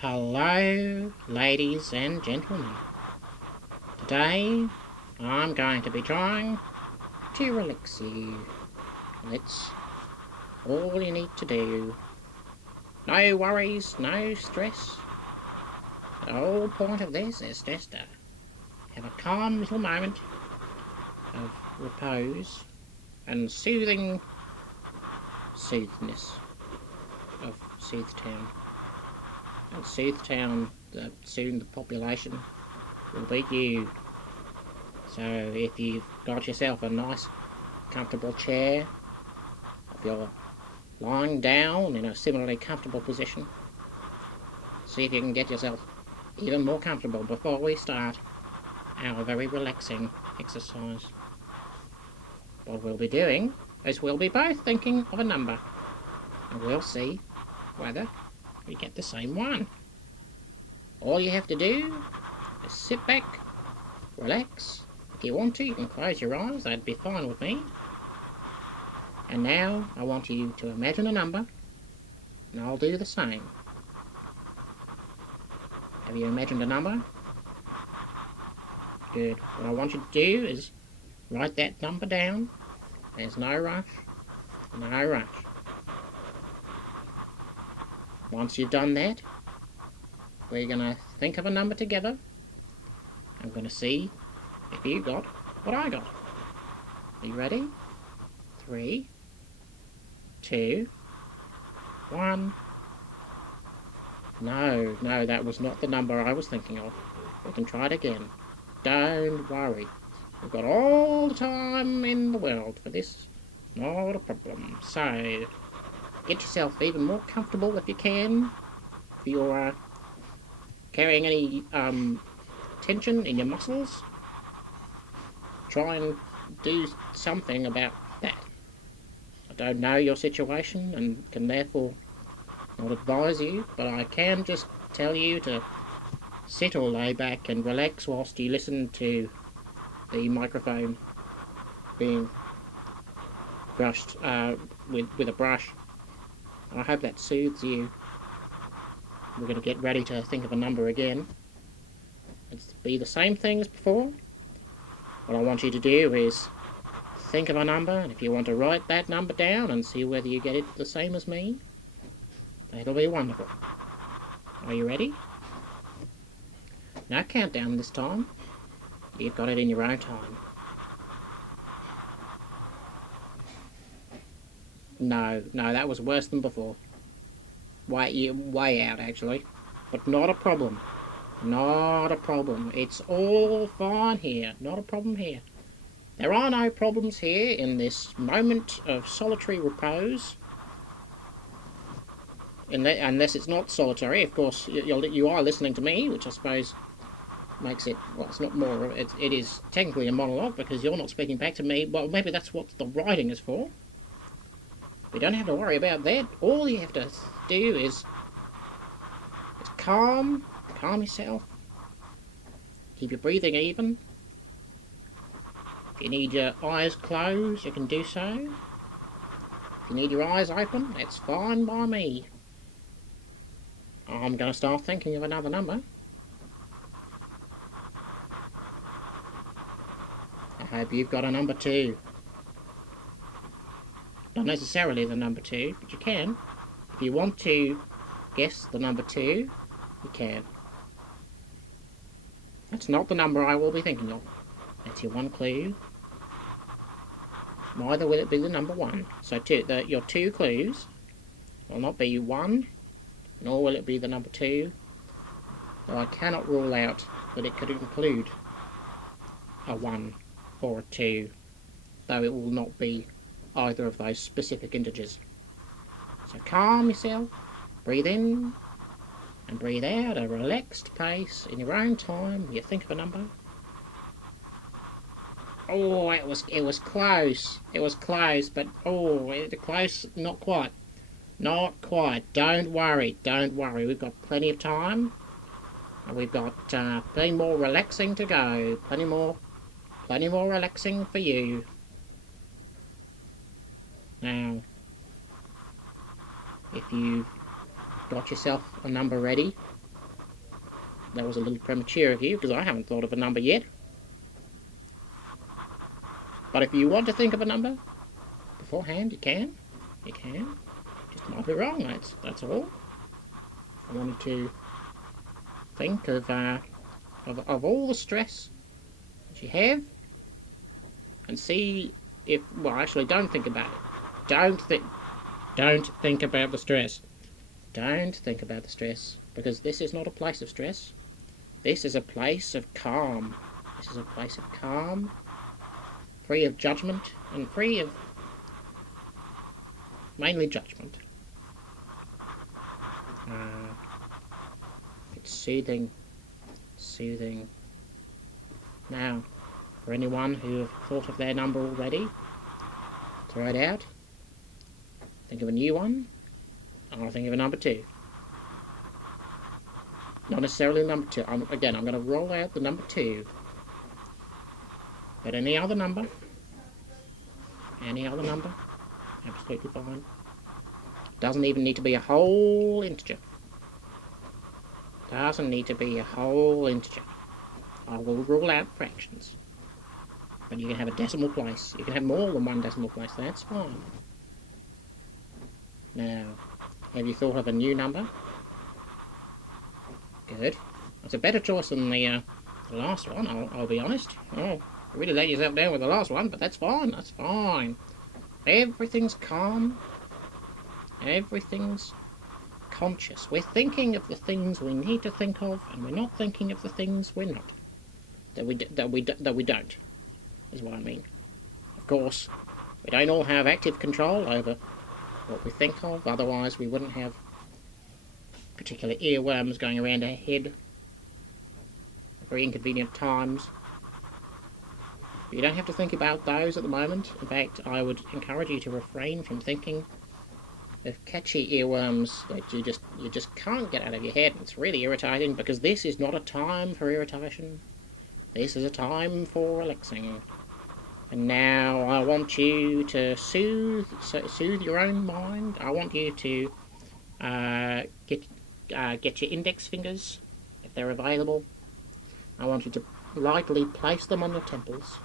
Hello, ladies and gentlemen. Today, I'm going to be trying to relax you. That's all you need to do. No worries, no stress. The whole point of this is just to have a calm little moment of repose and soothness of Soothed Town. And Soothed Town, soon the population will be you. So if you've got yourself a nice comfortable chair, if you're lying down in a similarly comfortable position, see if you can get yourself even more comfortable before we start our very relaxing exercise. What we'll be doing is we'll be both thinking of a number, and we'll see whether we get the same one. All you have to do is sit back, relax. If you want to, you can close your eyes, that'd be fine with me. And now I want you to imagine a number, and I'll do the same. Have you imagined a number? Good. What I want you to do is write that number down. There's no rush. No rush. Once you've done that, we're going to think of a number together. I'm going to see if you got what I got. Are you ready? 3, 2, 1. No, that was not the number I was thinking of. We can try it again. Don't worry. We've got all the time in the world for this. Not a problem. So, get yourself even more comfortable if you can. If you're carrying any tension in your muscles, try and do something about that. I don't know your situation and can therefore not advise you, but I can just tell you to sit or lay back and relax whilst you listen to the microphone being brushed with a brush. I hope that soothes you. We're going to get ready to think of a number again. It's be the same thing as before. What I want you to do is think of a number, and if you want to write that number down and see whether you get it the same as me, that'll be wonderful. Are you ready? No countdown this time. You've got it in your own time. No, that was worse than before. Way out, actually. But not a problem. Not a problem. It's all fine here. Not a problem here. There are no problems here in this moment of solitary repose. Unless it's not solitary. Of course, you are listening to me, which I suppose makes it, well, it's not more, it is technically a monologue because you're not speaking back to me. Well, maybe that's what the writing is for. We don't have to worry about that. All you have to do is calm yourself. Keep your breathing even. If you need your eyes closed, you can do so. If you need your eyes open, that's fine by me. I'm going to start thinking of another number. I hope you've got a number 2. Not necessarily the number 2, but you can. If you want to guess the number 2, you can. That's not the number I will be thinking of. That's your one clue. Neither will it be the number 1. So your 2 clues will not be 1, nor will it be the number 2. Though I cannot rule out that it could include a 1 or a 2, though it will not be either of those specific integers. So calm yourself, breathe in and breathe out at a relaxed pace in your own time. You think of a number. Oh, it was close. It was close, but close, not quite. Not quite. Don't worry. We've got plenty of time. And we've got plenty more relaxing to go. Plenty more relaxing for you. Now, if you've got yourself a number ready, that was a little premature of you, because I haven't thought of a number yet. But if you want to think of a number beforehand, you can. You can. Just might be wrong, that's all. I wanted to think of all the stress that you have, and see if, well, actually, don't think about it. Don't think about the stress. Don't think about the stress, because this is not a place of stress. This is a place of calm. This is a place of calm, free of judgment, and free of mainly judgment. It's soothing. Soothing. Now, for anyone who have thought of their number already, throw it out. Think of a new one. I'll think of a number 2. Not necessarily number 2. I'm going to roll out the number 2. But any other number, absolutely fine. Doesn't even need to be a whole integer. Doesn't need to be a whole integer. I will rule out fractions. But you can have a decimal place. You can have more than one decimal place. That's fine. Now, have you thought of a new number? Good. That's a better choice than the last one, I'll be honest. Oh, really let yourself down with the last one, but that's fine. That's fine. Everything's calm. Everything's conscious. We're thinking of the things we need to think of, and we're not thinking of the things we're not. That we don't, is what I mean. Of course, we don't all have active control over what we think of, otherwise we wouldn't have particular earworms going around our head at very inconvenient times. But you don't have to think about those at the moment. In fact, I would encourage you to refrain from thinking of catchy earworms that you just can't get out of your head. It's really irritating, because this is not a time for irritation. This is a time for relaxing. And now I want you to soothe your own mind. I want you to get your index fingers, if they're available. I want you to lightly place them on your temples.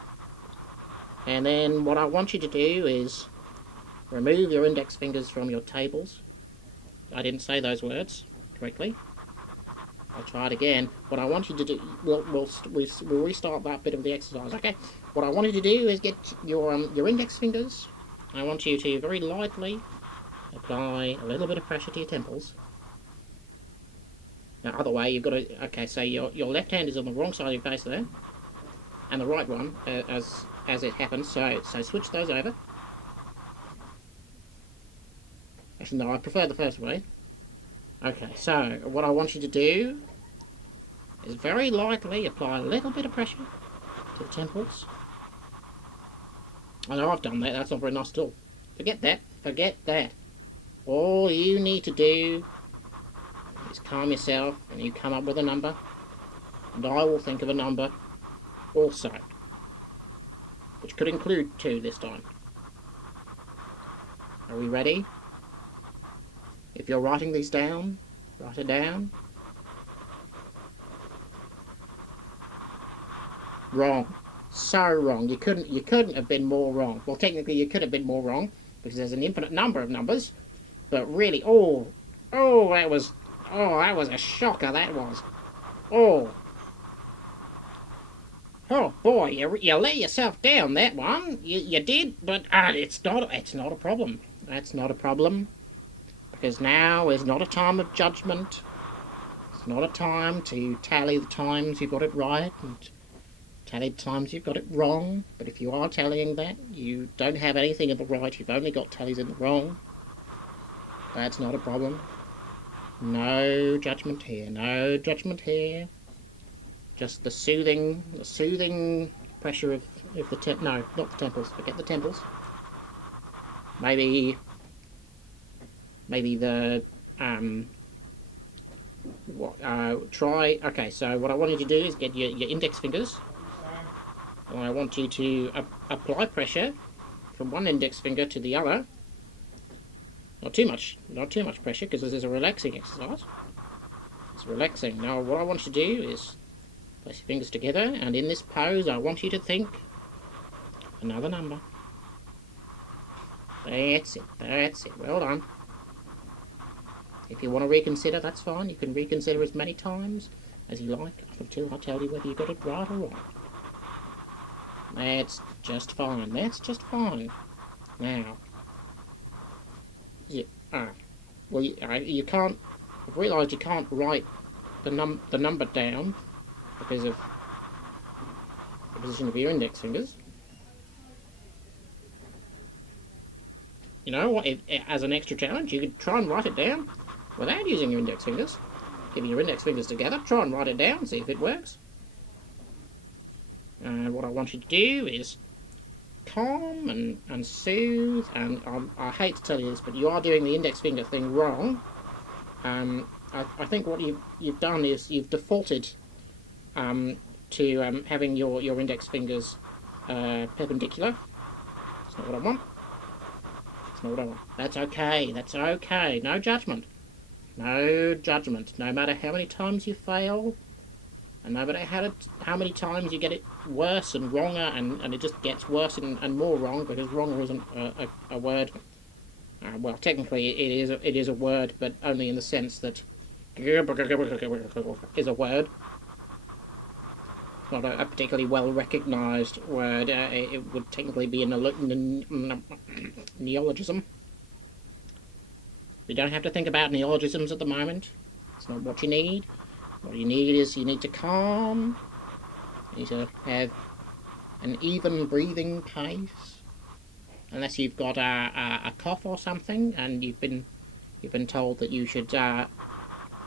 And then what I want you to do is remove your index fingers from your tables. I didn't say those words correctly. I'll try it again. What I want you to do, we'll restart that bit of the exercise, okay? What I want you to do is get your index fingers. I want you to very lightly apply a little bit of pressure to your temples. Now, other way, you've got to, okay, so your left hand is on the wrong side of your face there, and the right one, as it happens, so switch those over. Actually, no, I prefer the first way. Okay, so what I want you to do is very lightly apply a little bit of pressure to the temples. I know I've done that, that's not very nice at all. Forget that. All you need to do is calm yourself, and you come up with a number, and I will think of a number also, which could include 2 this time. Are we ready? If you're writing these down, write it down. Wrong. So wrong. You couldn't have been more wrong. Well, technically you could have been more wrong, because there's an infinite number of numbers. But really, that was a shocker, that was. Oh boy, you let yourself down, that one. You did, but it's not a problem. That's not a problem. Because now is not a time of judgment. It's not a time to tally the times you got it right and tally the times you've got it wrong. But if you are tallying that, you don't have anything in the right, you've only got tallies in the wrong. That's not a problem. No judgment here, no judgment here. Just the soothing pressure of the no, not the temples, forget the temples. Maybe the try. Okay, so what I want you to do is get your index fingers, and I want you to apply pressure from one index finger to the other. Not too much pressure, because this is a relaxing exercise. It's It's relaxing. Now, what I want you to do is place your fingers together, and in this pose, I want you to think another number. That's it. That's it. Well done. If you want to reconsider, that's fine. You can reconsider as many times as you like up until I tell you whether you got it right or wrong. That's just fine. That's just fine. Now, you can't. I've realised you can't write the number down because of the position of your index fingers. You know what? As an extra challenge, you could try and write it down without using your index fingers. Giving your index fingers together, try and write it down, see if it works. And what I want you to do is calm and soothe, and I hate to tell you this, but you are doing the index finger thing wrong. I think what you've done is you've defaulted to having your index fingers perpendicular. That's not what I want. That's not what I want. That's okay. That's okay. No judgment. No judgment. No matter how many times you fail, and no matter how many times you get it worse and wronger, and it just gets worse and more wrong, because wronger isn't a word. Well, technically it is a word, but only in the sense that is a word. It's not a particularly well recognised word. It would technically be a neologism. You don't have to think about neologisms at the moment. It's not what you need. What you need is you need to calm. You need to have an even breathing pace. Unless you've got a cough or something, and you've been told that you should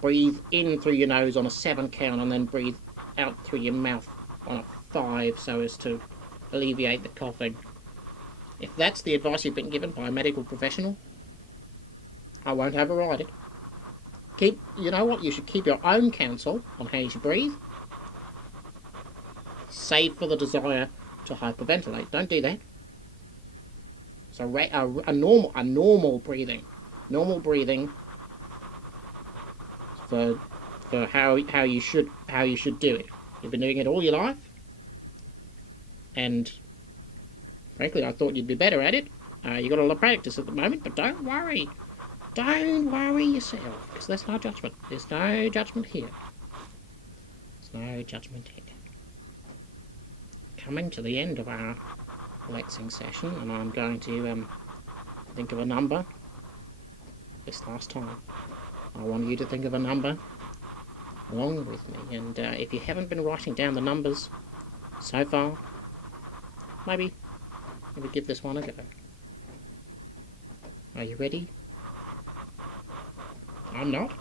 breathe in through your nose on a 7 count, and then breathe out through your mouth on a 5, so as to alleviate the coughing. If that's the advice you've been given by a medical professional, I won't override it. You know what? You should keep your own counsel on how you should breathe, save for the desire to hyperventilate. Don't do that. So a normal breathing for how you should do it. You've been doing it all your life, and frankly, I thought you'd be better at it. You got a lot of practice at the moment, but don't worry. Don't worry yourself, because there's no judgment. There's no judgment here. There's no judgment here. Coming to the end of our relaxing session, and I'm going to think of a number this last time. I want you to think of a number along with me, and if you haven't been writing down the numbers so far, maybe give this one a go. Are you ready? I'm not.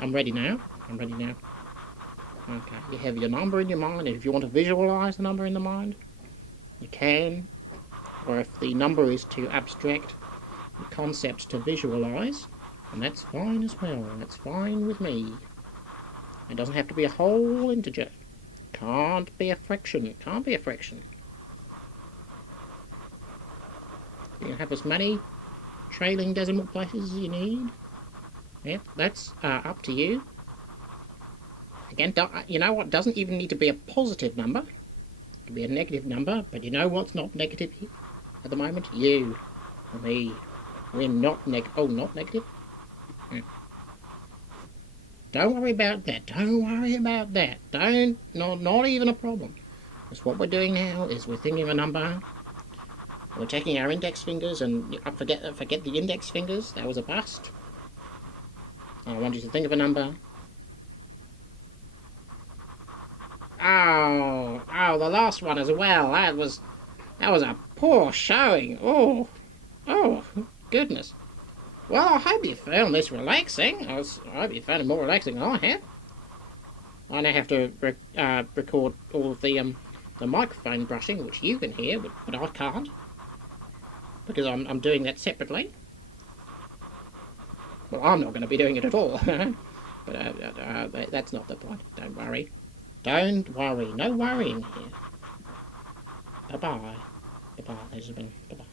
I'm ready now. Okay, you have your number in your mind, and if you want to visualise the number in the mind, you can. Or if the number is too abstract a concept to visualise, and that's fine as well. That's fine with me. It doesn't have to be a whole integer. Can't be a fraction. You can have as many trailing decimal places as you need. Yep, that's up to you. Again, you know what? Doesn't even need to be a positive number. It can be a negative number, but you know what's not negative here at the moment? You and me. We're not negative. Oh, not negative? Yeah. Don't worry about that. Not even a problem. Because what we're doing now is we're thinking of a number. We're taking our index fingers, and forget the index fingers. That was a bust. I want you to think of a number. Oh, the last one as well. That was a poor showing. Oh, goodness. Well, I hope you found this relaxing. I hope you found it more relaxing than I have. I now have to record all of the microphone brushing, which you can hear, but I can't, because I'm doing that separately. Well, I'm not going to be doing it at all, but that's not the point. Don't worry. No worrying here. Bye-bye. Ladies and gentlemen. Bye-bye.